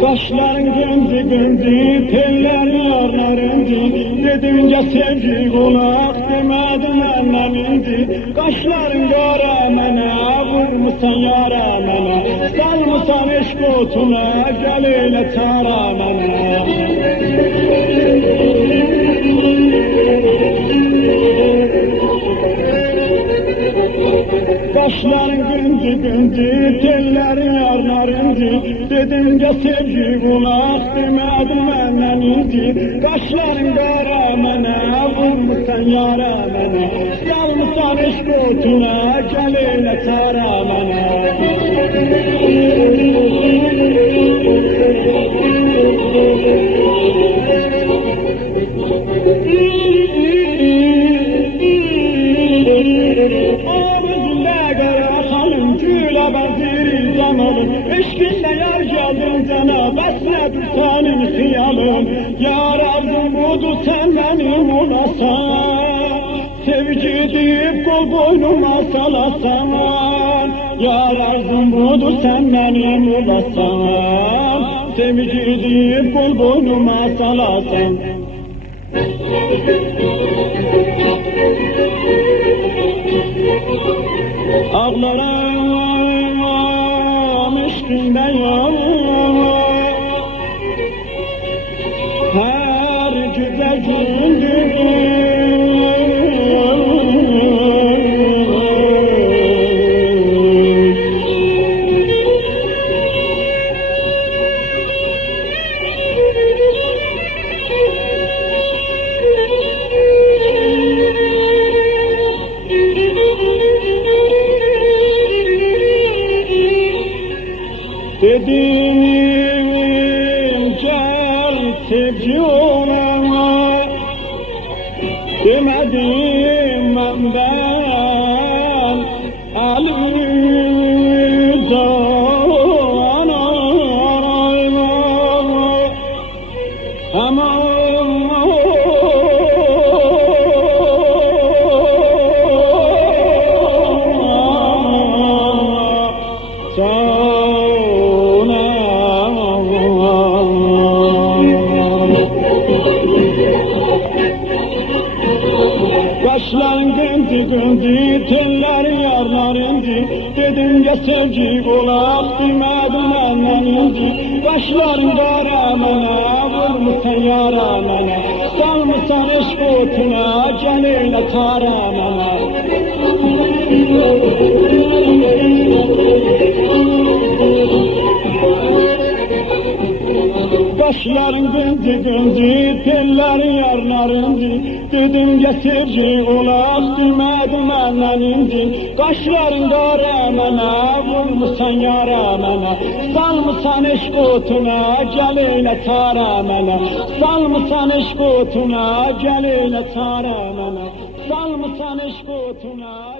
Kaşların gündü gündü, teller yarlarındı. Dedince sevgi kulak demedim annem indi. Kaşların kara mene, vurmuşsan yara mene. Salmışsan eşk otuna, gel eyle tara mene. Kaşların gündü gündü, tellerin yarlarındı. Dedince sevgi kulak demedim benden indi. Kaşların kara mene, vurmuşsan yara mene. Salmışsan eşk otuna, gel eyle tara mene. Eşkinle yar geldim sana, besledim senin hıyalım. Yar aldım budu sen benim olasan. Sevgi deyip kol boynuma salasan. Yar aldım budu sen benim olasan. Sevgi deyip kol boynuma salasan. Ağlarım eşkinde yolum, her güzel gündür. Dedim gel sevgi olama, demedim ben elimden arayma. Aman kaşların gündü gündü, teller yarlarındı. Dedim ya sevgi kulak demedim benden indi. Kaşların kara mene, vurmuşsan yara mene. Salmışsan eşk otuna, gel eyle tara mene. Kaşların gündü gündü, tellerin yarlarındı. Dedim ya sevgi kulak demedim benden indi. Kaşların kara mene, vurmuşsan yara mene. Salmışsan eşk otuna, gel eyle tara mene. Salmışsan eşk otuna, gel eyle tara mene. Salmışsan eşk otuna.